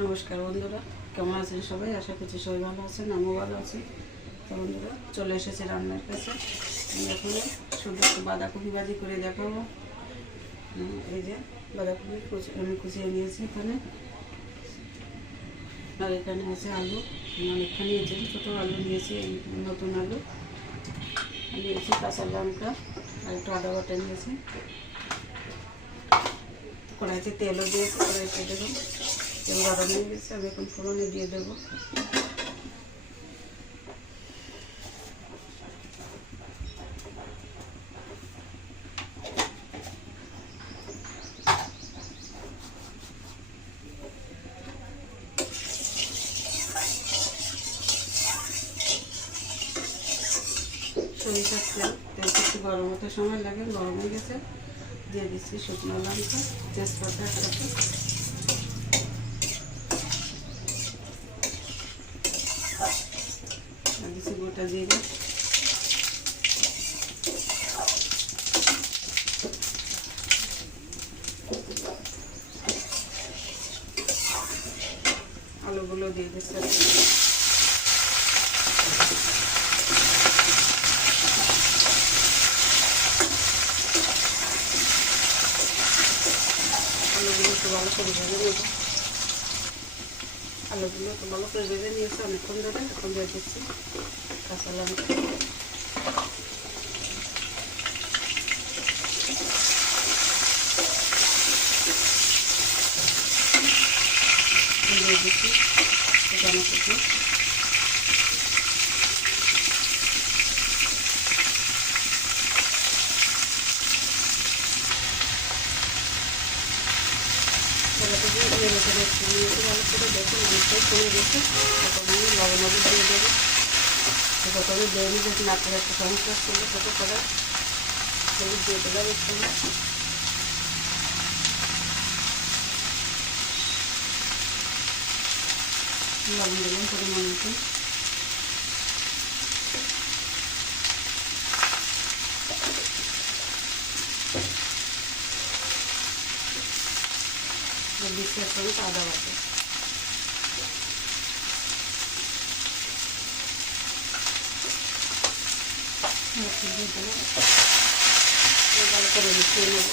নমস্কার বন্ধুরা, কেমন আছেন সবাই? আশা করছি সবাই ভালো আছেন, আমিও ভালো আছি। তো বন্ধুরা, চলে এসেছে রান্নার কাছে। আমি এখন শুধু একটু বাঁধাকপি ভাজি করে দেখাবো। এই যে বাঁধাকপি আমি কুচিয়ে নিয়েছি এখানে, আর এখানে আছে আলু। অনেকখানি নিয়েছি, ছোটো আলু নিয়েছি, নতুন আলু নিয়েছি, কাঁচা লঙ্কা আর একটু আদা বাটা নিয়েছি। কড়াইতে তেলও দিয়েছি, কড়াইতে দেখুন তেল গরম হয়ে গেছে। আমি এখন ফোড়নে দিয়ে দেবো সরিষার তেল। তেলটা একটু গরম হতে সময় লাগে, গরম হয়ে গেছে। দিয়ে দিচ্ছি শুকনো লঙ্কা, তেজপাতা একসাথে, দিচ্ছি গোটা জিরে, আলুগুলো দিয়ে দিচ্ছি। আলুগুলো একটু ভালো করে ভেজে নেব। আলুগুলো একটু ভালো করে ভেজে নিয়েছি অনেকক্ষণ ধরে। এখন দিয়ে দিচ্ছি কাঁচা লঙ্কা, দিয়ে দিচ্ছি শুকনো শুকনো, ভালো করে নেড়ে করে একটু নিয়েছি। ভালো করে দেখুন অনেকটাই কমে গেছে। এখন আমি লবণ হলুদ দিয়ে দেবো। প্রথমে দেয়নি, দেখুন আপনার একটা সমস্যা ছিল ছোটো করে হলুদ দিয়ে দিলাম একটু। লবণ দিলাম পরিমাণ মতো। দিচ্ছি এক চামচ আদা বাটা, ভালো করে মিশিয়ে নেব।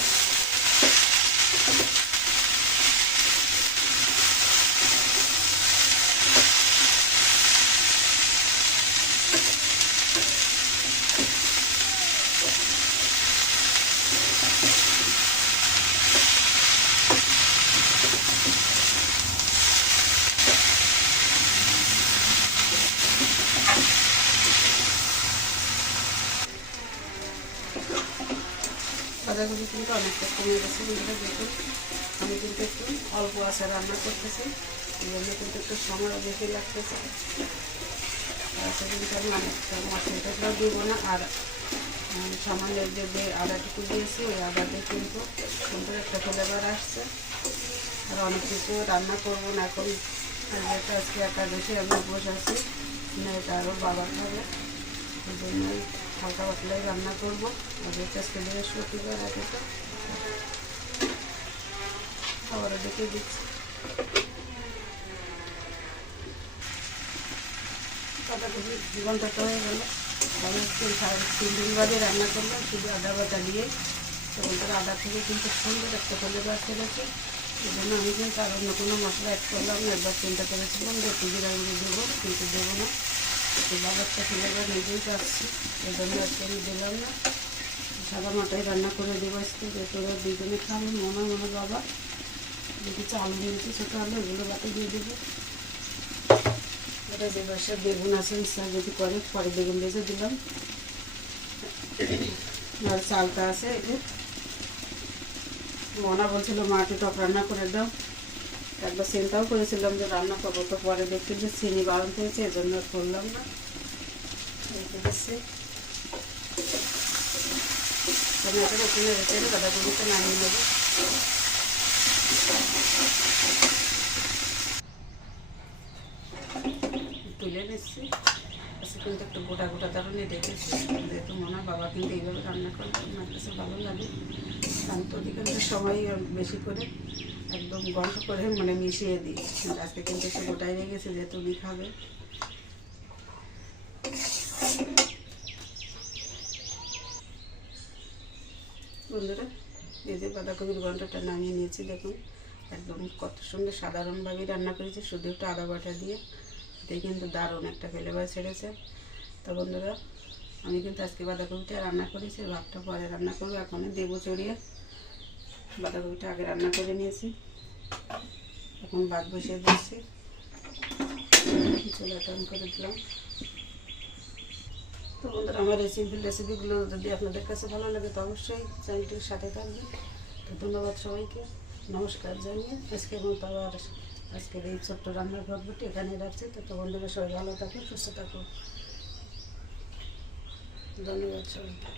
বাঁধাকপি কিন্তু অনেকটা কমে গেছে বন্ধুরা। দেখুন আমি কিন্তু একটু অল্প আঁচে রান্না করতেছি, এই জন্য কিন্তু একটু সময় বেশি লাগতেছে। আচ্ছা, কিন্তু আমি অনেকটা মশলাটাও দিব না। আর সামান্য যে আদাটুকু দিয়েছি, ওই আদাতে কিন্তু সুন্দর একটা ফ্লেভার আসছে। আর অনেক কিছু রান্না করবো না এখন, যেহেতু আজকে একাদশী আমি বসে আছি না, এটা আরও বাবা খাবে, এই জন্যই হালকা পাতলাই রান্না করবো। আর যেহেতু আজকে বৃহস্পতিবার আছে, তো খাবারও দেখে দিচ্ছি। বাঁধাকপি জীবনটা হয়ে গেল। আমি 3 দিন বাদে রান্না করলাম শুধু আদা বাটা দিয়ে। তখন তার আদা থেকে কিন্তু সুন্দর একটা ফ্লেভার ছেড়েছে। এই জন্য আমি কিন্তু আর অন্য কোনো মশলা অ্যাড করলাম না। একবার চিন্তা করেছিলাম যে একটু জিরা গুঁড়ো দেবো, কিন্তু দেবো না। একটু ভালো একটা ফ্লেভার নিজেই পাচ্ছি, এই জন্য আজকে আমি দিলাম না। সাদা মাটাই রান্না করে দেবো আজকে, যেহেতু ওরা দুজনে খাবে। মনে বাবা কিছু আলু নিয়েছি, ছোটো আলু, এগুলো বাটে দিয়ে দেবো। এটা যে বাসায় বেগুন আছে, ইচ্ছা যদি করে পরে বেগুন ভেজে দিলাম। আর চালটা আছে, এই যে মনা বলছিল মা একটু টক রান্না করে দাও। একবার চিন্তাও করেছিলাম যে রান্না করবো, তো পরে দেখছি যে চিনি বাড়ান হয়েছে, এই জন্য করলাম না। রেখে দিচ্ছি। আমি এটা ওখানে রেখে বাঁধাকপিটা নামিয়ে নেবো। তুলে নিচ্ছি। আজকে কিন্তু একটু গোটা গোটা দারুণই রেখেছি, যেহেতু মনে হয় বাবা কিন্তু এইভাবে রান্না করলে আমার কাছে ভালো লাগে। আমি তো অধিকাংশ সময় বেশি করে একদম গন্ধ করে মানে মিশিয়ে দিই। আজকে কিন্তু সে গোটাই হয়ে গেছে, যেহেতু উনি খাবে। বন্ধুরা, এই যে বাঁধাকপির ঘন্টটা নামিয়ে নিয়েছি, দেখুন একদম কত সুন্দর সাধারণভাবেই রান্না করেছি, শুধু একটু আদা বাটা দিয়ে। এতে কিন্তু দারুণ একটা ফ্লেভার ছেড়েছে। তো বন্ধুরা, আমি কিন্তু আজকে বাঁধাকপিটা রান্না করেছি, ভাতটা পরে রান্না করবো। এখনই দেবো চড়িয়ে, বাঁধাকপিটা আগে রান্না করে নিয়েছি, এখন ভাত বসিয়ে দিচ্ছি। চুলাটা অন করে দিলাম। তো বন্ধুরা, আমার এই সিম্পল রেসিপিগুলো যদি আপনাদের কাছে ভালো লাগে তো অবশ্যই চ্যানেলটির সাথে থাকবেন। তো ধন্যবাদ সবাইকে, নমস্কার জানিয়ে আজকের মতো আবার আজকের এই ছোট্ট রান্নার গল্পটি এখানে রাখছি। তো বন্ধুরা, সবাই ভালো থাকুন, সুস্থ থাকুন। ধন্যবাদ সবাইকে।